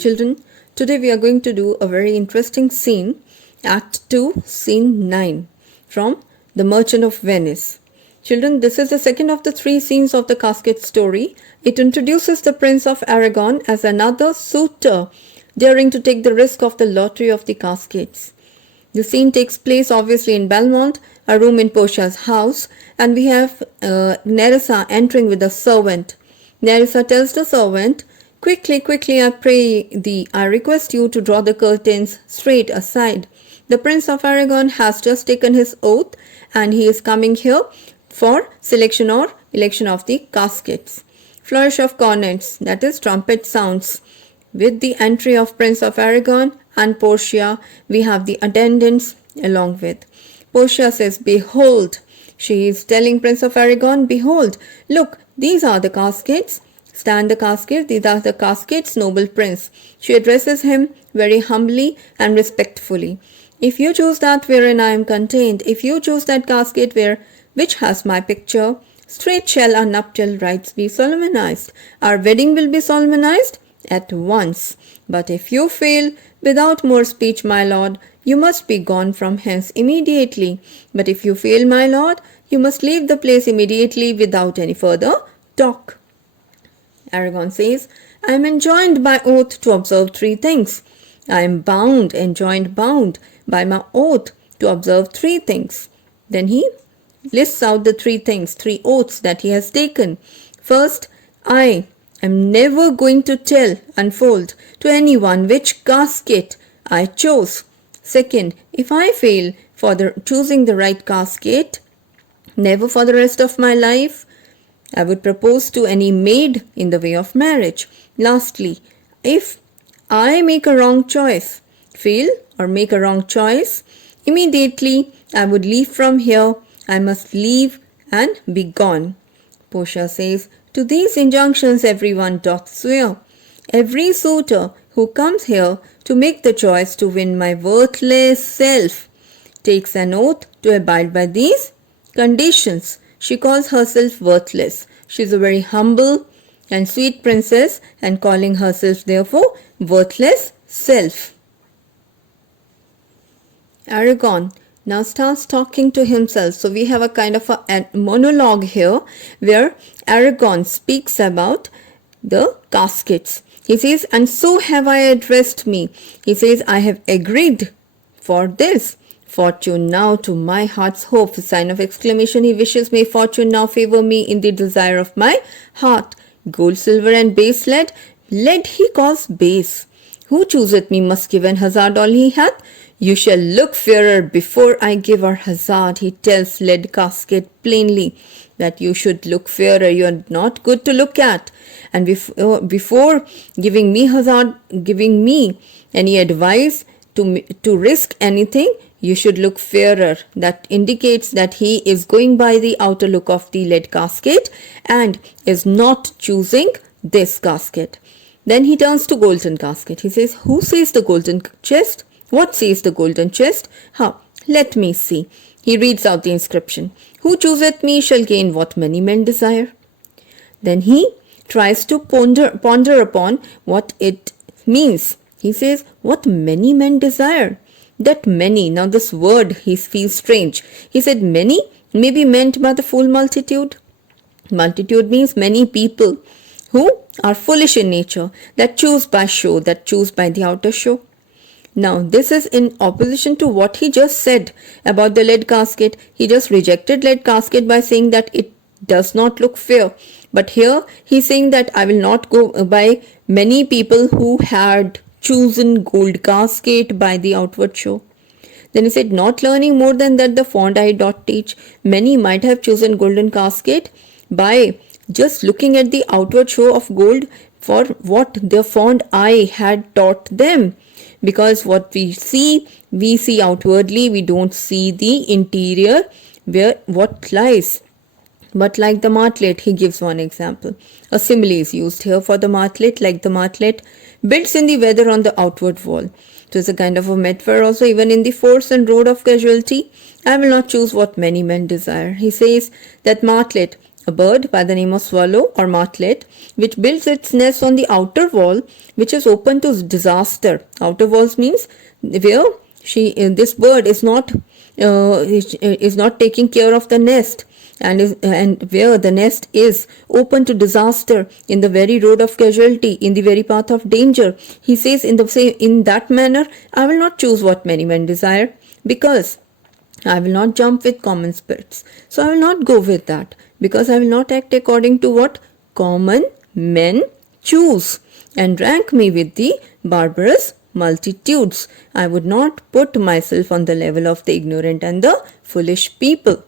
Children, today we are going to do a very interesting scene, Act 2, Scene 9, from The Merchant of Venice. Children, this is the second of the three scenes of the casket story. It introduces the Prince of Aragon as another suitor daring to take the risk of the lottery of the caskets. The scene takes place obviously in Belmont, a room in Portia's house, and we have Nerissa entering with a servant. Nerissa tells the servant, "Quickly, quickly, I pray thee, I request you to draw the curtains straight aside. The Prince of Aragon has just taken his oath and he is coming here for selection or election of the caskets." Flourish of cornets, that is trumpet sounds. With the entry of Prince of Aragon and Portia, we have the attendants along with. Portia says, "Behold." She is telling Prince of Aragon, "Behold, look, these are the caskets. Stand the caskets, these are the caskets, noble prince." She addresses him very humbly and respectfully. "If you choose that wherein I am contained, if you choose that casket which has my picture, straight shall our nuptial rites be solemnized. Our wedding will be solemnized at once. But if you fail, without more speech, my lord, you must be gone from hence immediately. But if you fail, my lord, you must leave the place immediately without any further talk." Aragon says, "I am enjoined by oath to observe three things. I am enjoined by my oath to observe three things." Then he lists out the three things, three oaths that he has taken. First, I am never going to unfold to anyone which casket I chose. Second, if I fail for choosing the right casket, never for the rest of my life I would propose to any maid in the way of marriage. Lastly, if I make a wrong choice, fail or make a wrong choice, immediately I would leave from here. I must leave and be gone. Portia says, "To these injunctions everyone doth swear. Every suitor who comes here to make the choice to win my worthless self takes an oath to abide by these conditions." She calls herself worthless. She is a very humble and sweet princess and calling herself therefore worthless self. Aragon now starts talking to himself. So we have a kind of a monologue here where Aragon speaks about the caskets. He says, "And so have I addressed me." He says, "I have agreed for this. Fortune now to my heart's hope." Sign of exclamation. He wishes, "May fortune now favor me in the desire of my heart." Gold, silver and base lead. Lead he calls base. "Who chooseth me must give an hazard all he hath. You shall look fairer before I give our hazard." He tells lead casket plainly that you should look fairer. You are not good to look at. And before giving me hazard, giving me any advice to risk anything, you should look fairer. That indicates that he is going by the outer look of the lead casket and is not choosing this casket. Then he turns to golden casket. He says, "Who says the golden chest? What says the golden chest? Let me see." He reads out the inscription. "Who chooseth me shall gain what many men desire." Then he tries to ponder upon what it means. He says, "What many men desire." That many, now this word he feels strange. He said many may be meant by the full multitude. Multitude means many people who are foolish in nature, that choose by show, that choose by the outer show. Now this is in opposition to what he just said about the lead casket. He just rejected lead casket by saying that it does not look fair. But here he's saying that I will not go by many people who had chosen gold casket by the outward show. Then he said, "Not learning more than that the fond eye doth teach." Many might have chosen golden casket by just looking at the outward show of gold for what their fond eye had taught them. Because what we see outwardly, we don't see the interior where what lies. But like the martlet, he gives one example. A simile is used here for the martlet, like the martlet builds in the weather on the outward wall. So it's a kind of a metaphor also, even in the force and road of casualty. I will not choose what many men desire. He says that martlet a bird by the name of swallow or martlet, which builds its nest on the outer wall, which is open to disaster. Outer walls means where this bird is not taking care of the nest, and where the nest is open to disaster, in the very road of casualty, in the very path of danger. He says in that manner, I will not choose what many men desire, because I will not jump with common spirits. So I will not go with that, because I will not act according to what common men choose, and rank me with the barbarous multitudes. I would not put myself on the level of the ignorant and the foolish people.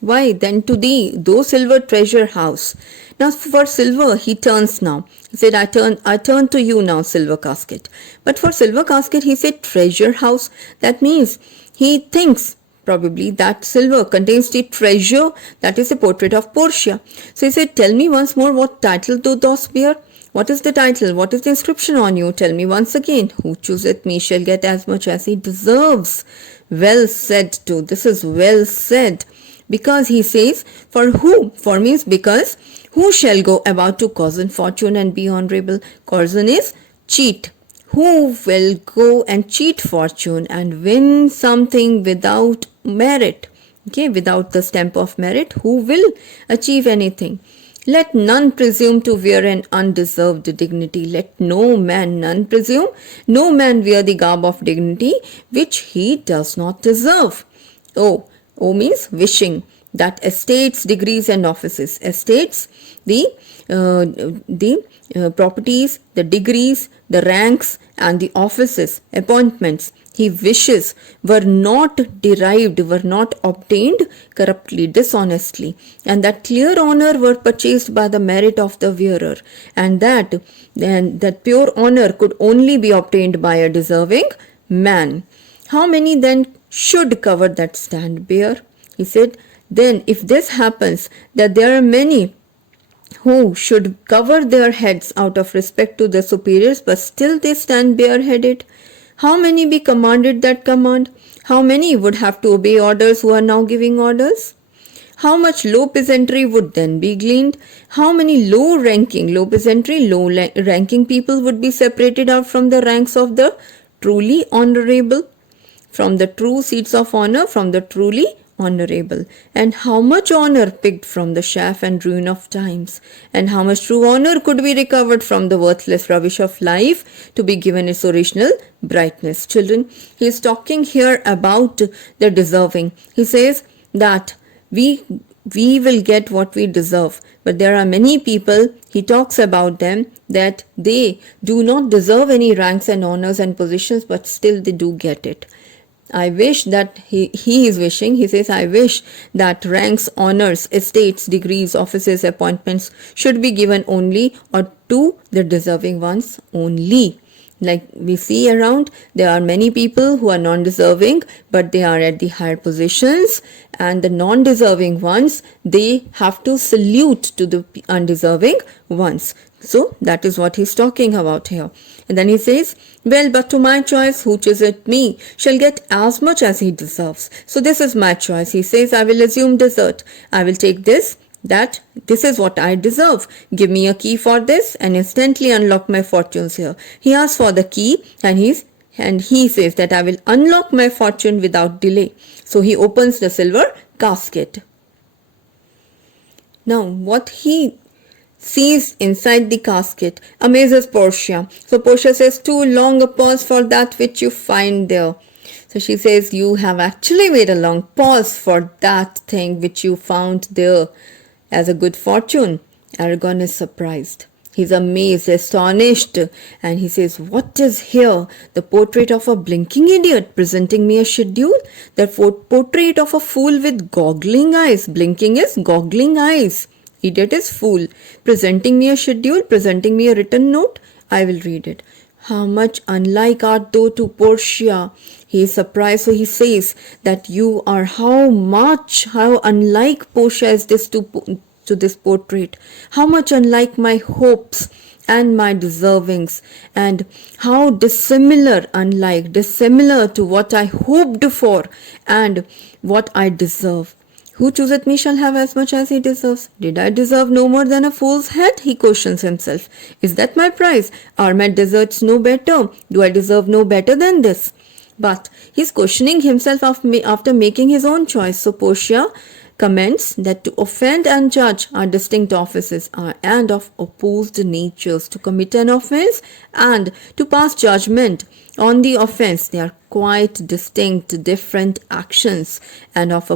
Why then to thee, thou silver treasure house? Now for silver he turns now. He said, I turn to you now, silver casket. But for silver casket he said treasure house. That means he thinks probably that silver contains the treasure, that is a portrait of Portia. So he said, tell me once more, what title do thou bear? What is the title? What is the inscription on you? Tell me once again. Who chooseth me shall get as much as he deserves. Well said too. This is well said. Because he says, for who? For means because. Who shall go about to cozen fortune and be honorable? Cozen is cheat. Who will go and cheat fortune and win something without merit? Okay, without the stamp of merit, who will achieve anything? Let none presume to wear an undeserved dignity. Let no man, none presume, no man wear the garb of dignity which he does not deserve. O means wishing. That estates, degrees and offices. Estates, the properties, the degrees, the ranks and the offices, appointments he wishes were not derived, were not obtained corruptly, dishonestly, and that clear honor were purchased by the merit of the wearer, and that pure honor could only be obtained by a deserving man. How many then should cover that stand bare? He said, then if this happens, that there are many who should cover their heads out of respect to their superiors, but still they stand bareheaded, how many be commanded that command? How many would have to obey orders who are now giving orders? How much low peasantry would then be gleaned? How many low peasantry, low ranking people would be separated out from the ranks of the truly honorable, from the true seats of honor, from the truly honorable? And how much honor picked from the chaff and ruin of times, and how much true honor could be recovered from the worthless rubbish of life to be given its original brightness? Children, he is talking here about the deserving. He says that we will get what we deserve, but there are many people, he talks about them, that they do not deserve any ranks and honors and positions, but still they do get it. I wish that he is wishing, he says, I wish that ranks, honors, estates, degrees, offices, appointments should be given only or to the deserving ones only. Like we see around, there are many people who are non-deserving, but they are at the higher positions, and the non-deserving ones, they have to salute to the undeserving ones. So that is what he's talking about here. And then he says, well, but to my choice, who chooseth me shall get as much as he deserves. So this is my choice. He says, I will assume desert. I will take this, that this is what I deserve. Give me a key for this and instantly unlock my fortunes here. He asks for the key, and he says that I will unlock my fortune without delay. So he opens the silver casket. Now what he sees inside the casket amazes Portia. So Portia says, too long a pause for that which you find there. So she says, you have actually made a long pause for that thing which you found there as a good fortune. Aragorn is surprised. He's amazed, astonished, and he says, what is here? The portrait of a blinking idiot presenting me a schedule? The portrait of a fool with goggling eyes. Blinking is goggling eyes. Idiot is fool. Presenting me a schedule, presenting me a written note. I will read it. How much unlike art thou to Portia? He is surprised, so he says that you are how unlike Portia is this to this portrait. How much unlike my hopes and my deservings, and how dissimilar to what I hoped for and what I deserve. Who chooseth me shall have as much as he deserves. Did I deserve no more than a fool's head? He questions himself. Is that my price? Are my deserts no better? Do I deserve no better than this? But he's questioning himself after making his own choice. So Portia comments that to offend and judge are distinct offices and of opposed natures. To commit an offense and to pass judgment on the offense, they are quite distinct, different actions and of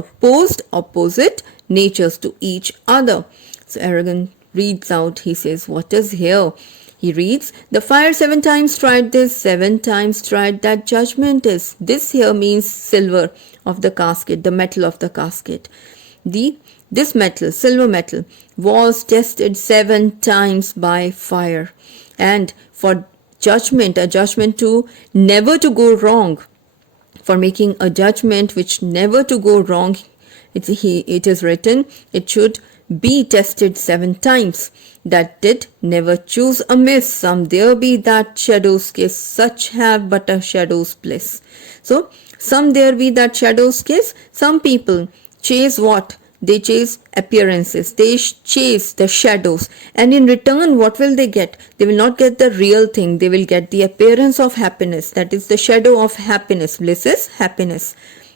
opposite natures to each other. So Aragon reads out, he says, what is here? He reads, the fire 7 times tried this, 7 times tried that judgment is. This here means silver of the casket, the metal of the casket. This metal, silver metal, was tested 7 times by fire. And for judgment, a judgment to never to go wrong, for making a judgment which never to go wrong, it is written, it should be tested 7 times. That did never choose amiss. Some there be that shadows kiss, such have but a shadow's bliss. So, some there be that shadows kiss. Some people chase what? They chase appearances. They chase the shadows. And in return, what will they get? They will not get the real thing. They will get the appearance of happiness. That is the shadow of happiness. Bliss is happiness.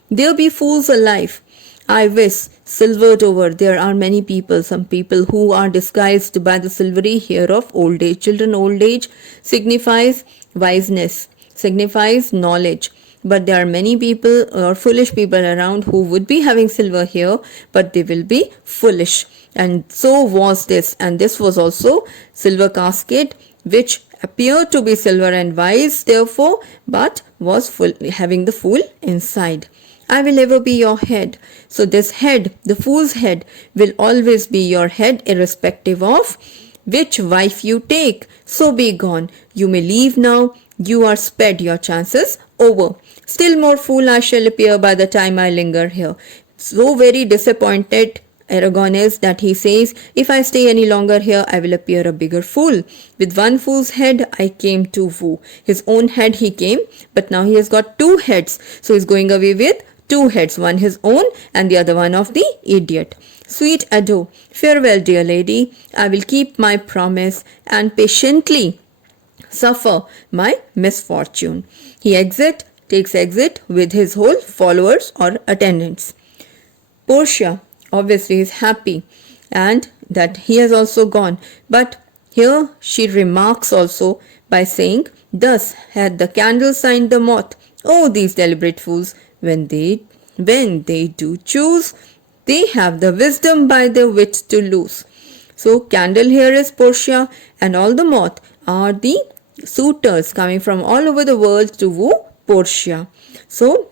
There be fools alive. I wish silvered over. There are many people, some people who are disguised by the silvery hair of old age. Children, old age signifies wiseness, signifies knowledge. But there are many people or foolish people around who would be having silver hair, but they will be foolish. And so was this. And this was also silver casket, which appeared to be silver and wise, therefore, but was having the fool inside. I will ever be your head. So this head, the fool's head, will always be your head, irrespective of which wife you take. So be gone. You may leave now. You are sped, your chances over. Still more fool I shall appear by the time I linger here. So very disappointed Aragon is that he says, if I stay any longer here, I will appear a bigger fool. With one fool's head, I came to woo. His own head he came, but now he has got 2 heads. So he's going away with 2 heads, one his own and the other one of the idiot. Sweet adieu, farewell dear lady, I will keep my promise and patiently suffer my misfortune. He takes exit with his whole followers or attendants. Portia obviously is happy and that he has also gone, but here she remarks also by saying, thus had the candle signed the moth. Oh, these deliberate fools, when they do choose, they have the wisdom by their wits to lose. So candle here is Portia and all the moth are the suitors coming from all over the world to woo Portia. So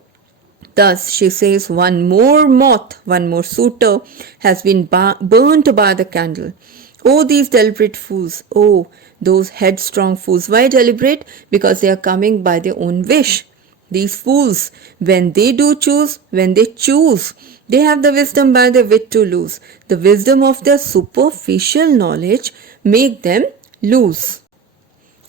thus she says, one more moth, one more suitor has been burnt by the candle. Oh, these deliberate fools. Oh, those headstrong fools. Why deliberate? Because they are coming by their own wish. These fools, when they do choose, when they choose, they have the wisdom by the wit to lose. The wisdom of their superficial knowledge make them lose.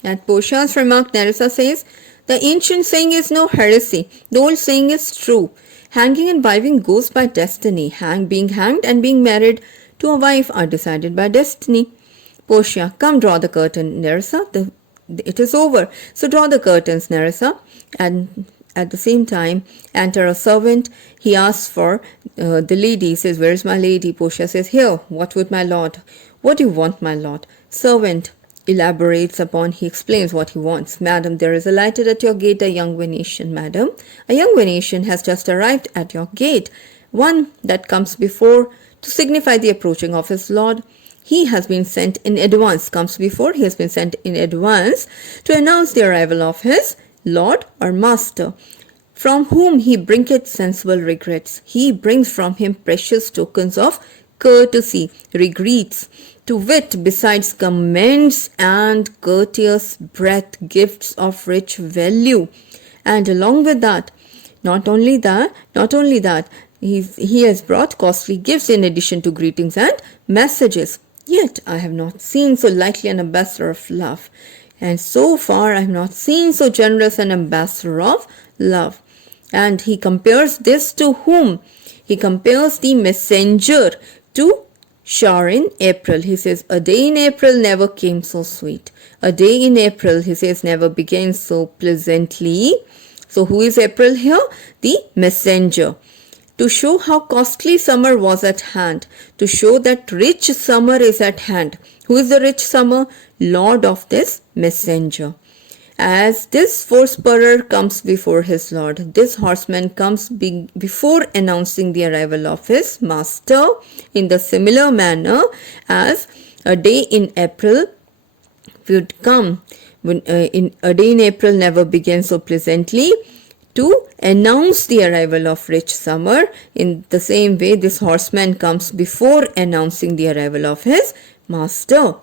At Portia's remark, Nerissa says, the ancient saying is no heresy. The old saying is true. Hanging and wiving goes by destiny. Being hanged and being married to a wife are decided by destiny. Portia, come draw the curtain, Nerissa. It is over. So draw the curtains, Nerissa. And at the same time, enter a servant. He asks for the lady. He says, where is my lady? Portia says, here. What would my lord? What do you want, my lord? Servant elaborates upon, he explains what he wants. Madam, there is alighted at your gate a young Venetian, madam. A young Venetian has just arrived at your gate. One that comes before to signify the approaching of his lord. He has been sent in advance, he has been sent in advance to announce the arrival of his lord or master, from whom he bringeth sensible regrets. He brings from him precious tokens of courtesy, regrets, to wit, besides commends and courteous breath, gifts of rich value. And along with that, not only that, he has brought costly gifts in addition to greetings and messages. Yet I have not seen so likely an ambassador of love. And so far I have not seen so generous an ambassador of love. And he compares this to whom? he compares the messenger to shower in April. He says, a day in April never came so sweet. A day in April, he says, never began so pleasantly. So who is April here? The messenger. To show how costly summer was at hand, to show that rich summer is at hand. Who is the rich summer? Lord of this messenger. As this force-bearer comes before his lord, this horseman comes before announcing the arrival of his master, in the similar manner as a day in April would come. In a day in April never began so pleasantly. To announce the arrival of rich summer, in the same way this horseman comes before announcing the arrival of his master.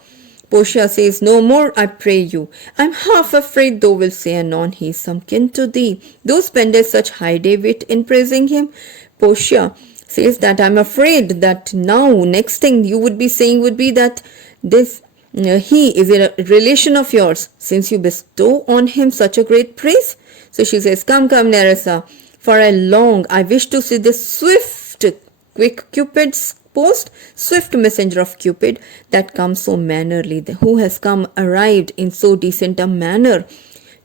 Portia says, no more, I pray you. I'm half afraid thou wilt say anon he is some kin to thee. Thou spendest such high day wit in praising him. Portia says that I'm afraid that now next thing you would be saying would be that this he is a relation of yours, since you bestow on him such a great praise. So she says, come, Nerissa, for I long, I wish to see this swift, quick Cupid's post, swift messenger of Cupid that comes so mannerly, who has come arrived in so decent a manner.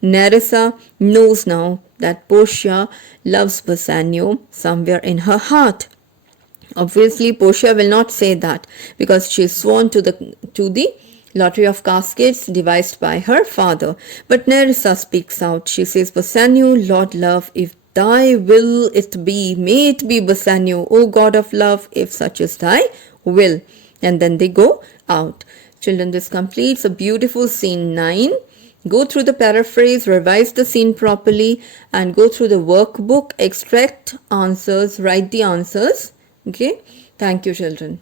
Nerissa knows now that Portia loves Bassanio somewhere in her heart. Obviously, Portia will not say that because she is sworn to the lottery of caskets devised by her father. But Nerissa speaks out. She says, Bassanio, Lord Love, if thy will it be, may it be Bassanio, O God of love, if such is thy will. And then they go out. Children, this completes a beautiful scene 9. Go through the paraphrase, revise the scene properly, and go through the workbook, extract answers, write the answers. Okay. Thank you, children.